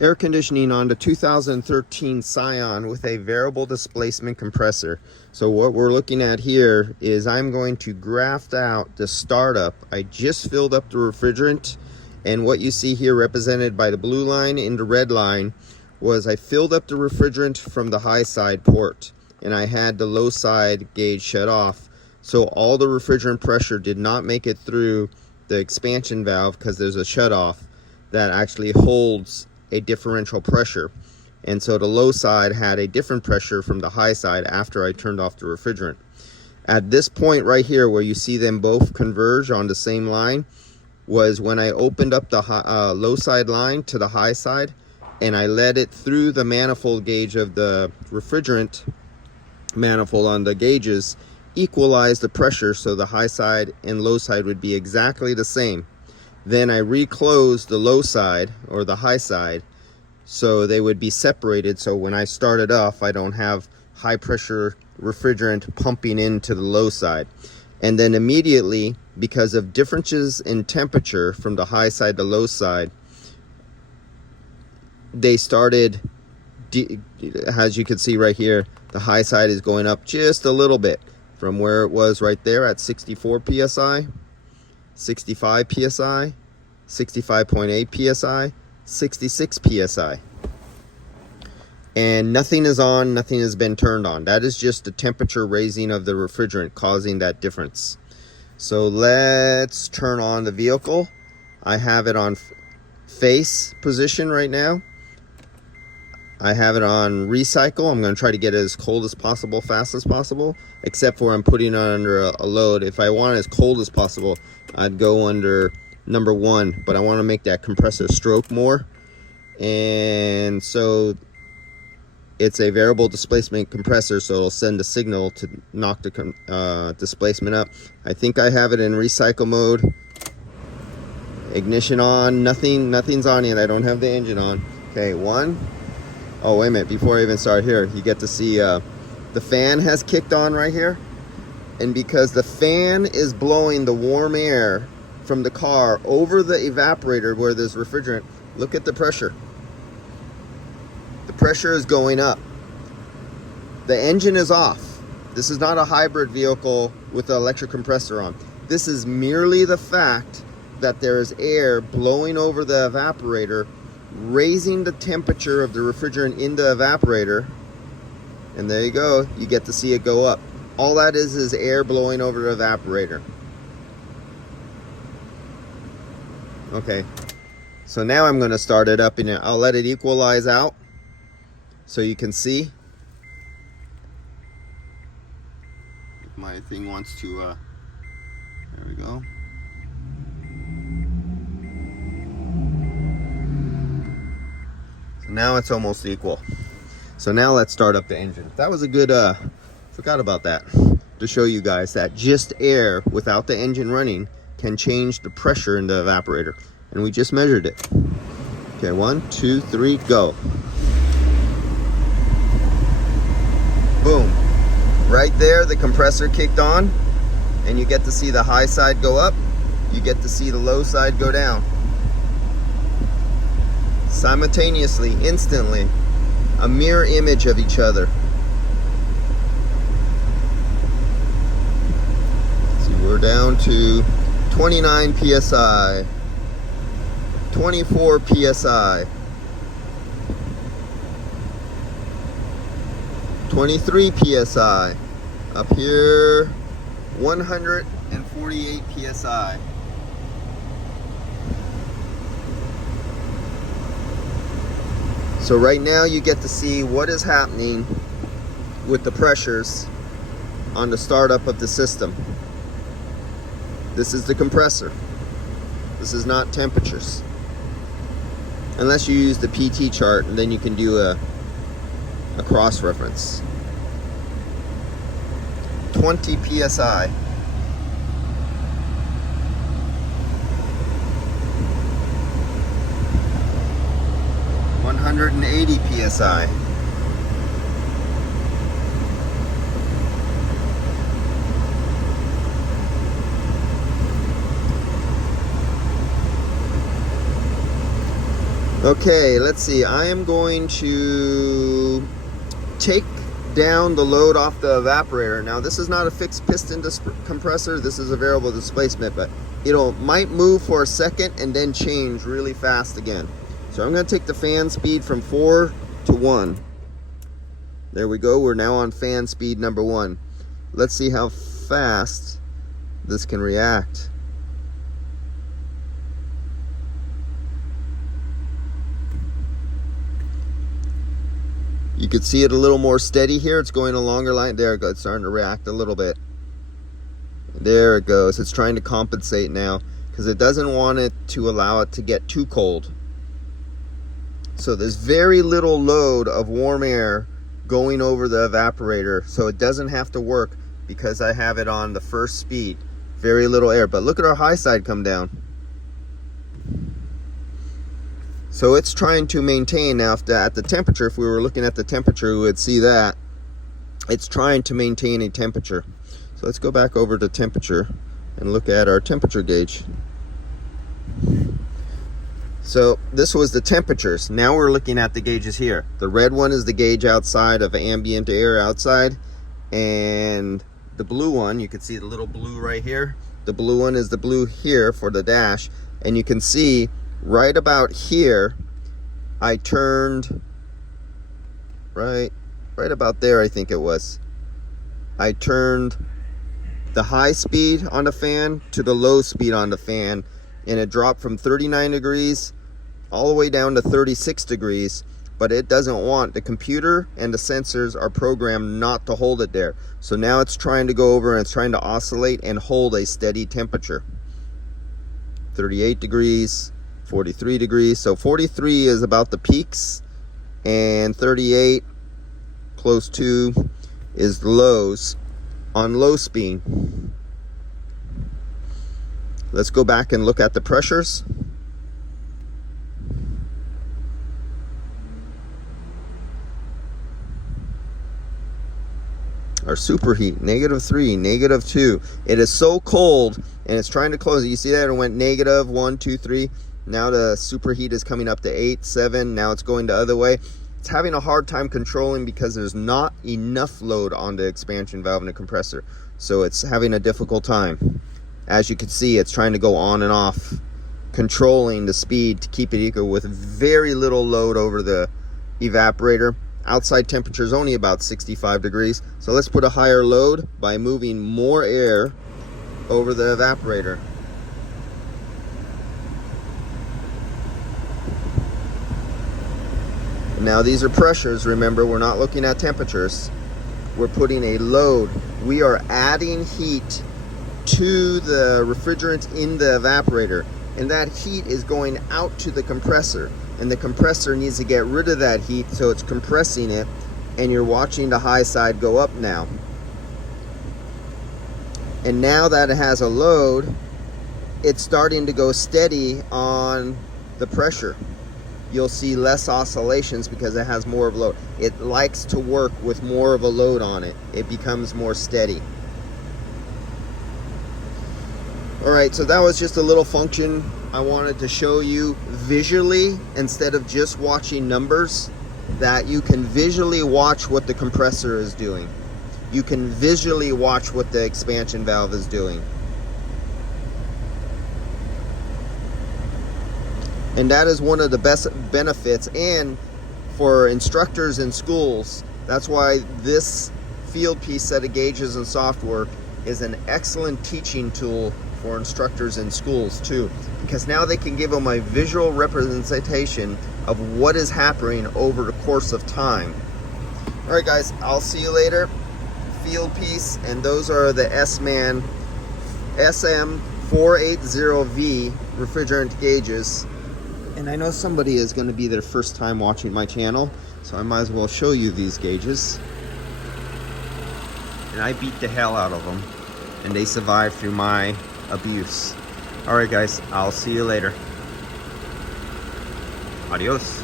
Air conditioning on the 2013 Scion with a variable displacement compressor. So what we're looking at here is I'm going to graft out the startup. I just filled up the refrigerant, and what you see here represented by the blue line and the red line was I filled up the refrigerant from the high side port, and I had the low side gauge shut off. So all the refrigerant pressure did not make it through the expansion valve because there's a shut off that actually holds a differential pressure, and so the low side had a different pressure from the high side after I turned off the refrigerant. At this point right here where you see them both converge on the same line was when I opened up the low side line to the high side, and I let it through the manifold gauge of the refrigerant manifold on the gauges, equalize the pressure so the high side and low side would be exactly the same. Then I reclosed the low side or the high side so they would be separated, so when I started off I don't have high pressure refrigerant pumping into the low side. And then immediately, because of differences in temperature from the high side to low side, they started, as you can see right here, the high side is going up just a little bit from where it was right there at 64 psi, 65 psi, 65.8 psi, 66 psi. And nothing is on, nothing has been turned on. That is just the temperature raising of the refrigerant causing that difference. So let's turn on the vehicle. I have it on face position right now. I have it on recycle. I'm going to try to get it as cold as possible, fast as possible, except for I'm putting it under a load. If I want it as cold as possible, I'd go under number 1, but I want to make that compressor stroke more. And so it's a variable displacement compressor, so it'll send a signal to knock the displacement up. I think I have it in recycle mode. Ignition on. Nothing's on yet. I don't have the engine on. Okay, 1. Oh, wait a minute. Before I even start here, you get to see the fan has kicked on right here. And because the fan is blowing the warm air from the car over the evaporator where there's refrigerant, look at the pressure. The pressure is going up. The engine is off. This is not a hybrid vehicle with an electric compressor on. This is merely the fact that there is air blowing over the evaporator, raising the temperature of the refrigerant in the evaporator, and there you go, you get to see it go up. All that is air blowing over the evaporator. Okay, so now I'm going to start it up and I'll let it equalize out so you can see. My thing wants to, there we go. Now it's almost equal. So now let's start up the engine. That was a good, forgot about that, to show you guys that just air without the engine running can change the pressure in the evaporator. And we just measured it. Okay, 1, 2, 3, go. Boom. Right there, the compressor kicked on, and you get to see the high side go up. You get to see the low side go down. Simultaneously, instantly, a mirror image of each other. See, we're down to 29 psi, 24 psi, 23 psi, up here 148 psi. So right now you get to see what is happening with the pressures on the startup of the system. This is the compressor. This is not temperatures. Unless you use the PT chart, and then you can do a cross-reference. 20 psi. 180 psi. Okay, let's see. I am going to take down the load off the evaporator. Now this is not a fixed piston compressor, this is a variable displacement, but might move for a second and then change really fast again. So I'm going to take the fan speed from 4 to 1. There we go, we're now on fan speed number 1. Let's see how fast this can react. You could see it a little more steady here. It's going a longer line. There it goes. It's starting to react a little bit. There it goes. It's trying to compensate now because it doesn't want it to allow it to get too cold. So there's very little load of warm air going over the evaporator, so it doesn't have to work because I have it on the first speed. Very little air. But look at our high side come down. So it's trying to maintain. Now at the temperature, if we were looking at the temperature, we would see that it's trying to maintain a temperature. So let's go back over to temperature and look at our temperature gauge. So this was the temperatures. Now we're looking at the gauges here. The red one is the gauge outside of ambient air outside, and the blue one, you can see the little blue right here. The blue one is the blue here for the dash, and you can see right about here, I turned right about there, I think it was. I turned the high speed on the fan to the low speed on the fan, and it dropped from 39 degrees all the way down to 36 degrees, but it doesn't want, the computer and the sensors are programmed not to hold it there. So now it's trying to go over and it's trying to oscillate and hold a steady temperature. 38 degrees, 43 degrees. So 43 is about the peaks, and 38 close to is the lows on low speed. Let's go back and look at the pressures. Our superheat, -3, -2. It is so cold and it's trying to close it. You see that it went -1, 2, 3. Now the superheat is coming up to 8, 7. Now it's going the other way. It's having a hard time controlling because there's not enough load on the expansion valve and the compressor. So it's having a difficult time. As you can see, it's trying to go on and off, controlling the speed to keep it equal with very little load over the evaporator. Outside temperature is only about 65 degrees. So let's put a higher load by moving more air over the evaporator. Now these are pressures. Remember, we're not looking at temperatures. We're putting a load. We are adding heat to the refrigerant in the evaporator, and that heat is going out to the compressor, and the compressor needs to get rid of that heat, so it's compressing it, and you're watching the high side go up now. And now that it has a load, it's starting to go steady on the pressure. You'll see less oscillations because it has more of a load. It likes to work with more of a load on it. It becomes more steady. Alright, so that was just a little function I wanted to show you visually instead of just watching numbers, that you can visually watch what the compressor is doing. You can visually watch what the expansion valve is doing. And that is one of the best benefits, and for instructors in schools, that's why this Fieldpiece set of gauges and software is an excellent teaching tool for instructors in schools too, because now they can give them a visual representation of what is happening over the course of time. All right guys, I'll see you later. Fieldpiece, and those are the S-Man SM480V refrigerant gauges. And I know somebody is going to be their first time watching my channel, so I might as well show you these gauges. And I beat the hell out of them, and they survived through my abuse. Alright guys, I'll see you later. Adios.